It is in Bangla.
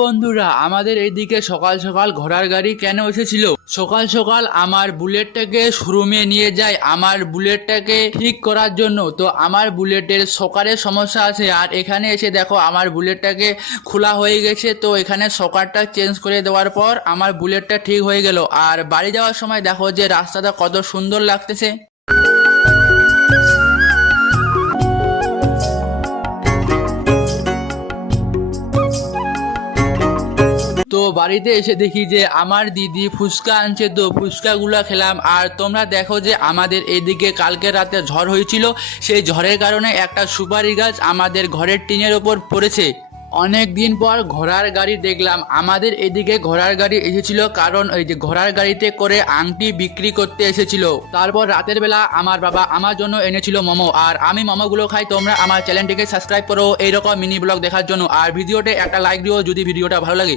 বন্ধুরা, আমাদের এইদিকে সকাল সকাল ঘোড়ার গাড়ি কেন এসেছিল? সকাল সকাল আমার বুলেটটাকে শোরুমে নিয়ে যায় আমার বুলেটটাকে ঠিক করার জন্য। তো আমার বুলেটের শকারের সমস্যা আছে, আর এখানে এসে দেখো আমার বুলেটটাকে খোলা হয়ে গেছে। তো এখানে শকারটা চেঞ্জ করে দেওয়ার পর আমার বুলেটটা ঠিক হয়ে গেল। আর বাড়ি যাওয়ার সময় দেখো যে রাস্তাটা কত সুন্দর লাগতেছে। তো বাড়িতে এসে দেখি যে আমার দিদি ফুচকা আনছে, তো ফুচকাগুলো খেলাম। আর তোমরা দেখো যে আমাদের এদিকে কালকে রাতে ঝড় হয়েছিল, সেই ঝড়ের কারণে একটা সুপারি গাছ আমাদের ঘরের টিনের ওপর পড়েছে। অনেক দিন পর ঘোড়ার গাড়ি দেখলাম। আমাদের এদিকে ঘোড়ার গাড়ি এসেছিল কারণ ওই যে ঘোড়ার গাড়িতে করে আংটি বিক্রি করতে এসেছিল। তারপর রাতের বেলা আমার বাবা আমার জন্য এনেছিল মোমো, আর আমি মোমোগুলো খাই। তোমরা আমার চ্যানেলটিকে সাবস্ক্রাইব করো এইরকম মিনি ব্লগ দেখার জন্য, আর ভিডিওতে একটা লাইক দিও যদি ভিডিওটা ভালো লাগে।